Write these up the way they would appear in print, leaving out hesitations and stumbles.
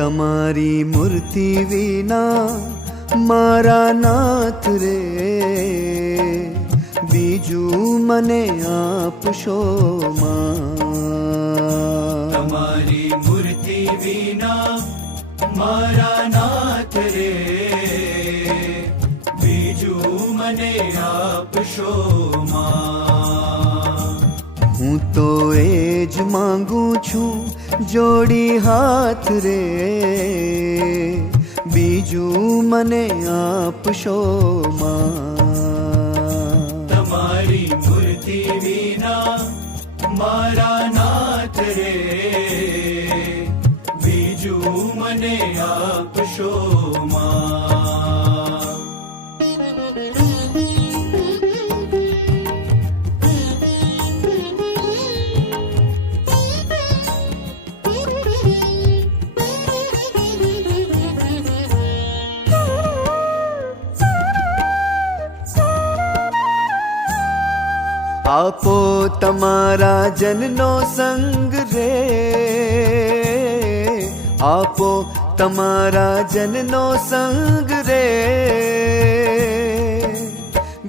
તમારી મૂર્તિ વિના મારા નાથ રે, બીજું મને આપશો માં. તમારી મૂર્તિ વિના મારા નાથ રે, બીજું મને આપશો માં. હું તો એ જ માંગુ છું જોડી હાથ રે, બીજું મને આપશો માં. તમારી મૂર્તિ વિના મારા નાથ રે, બીજું મને આપશો માં. આપો તમારા જનનો સંગ રે, આપો તમારા જનનો સંગ રે,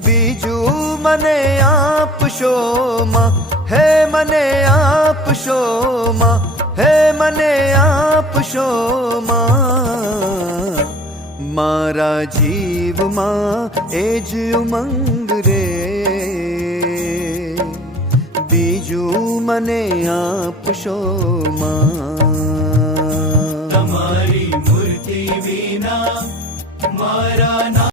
બીજું મને આપશો માં. હે મને આપશો માં, હે મને આપશો માં. મારા જીવમાં એ જ ઉમંગ રે, બીજું મને આપશો માં.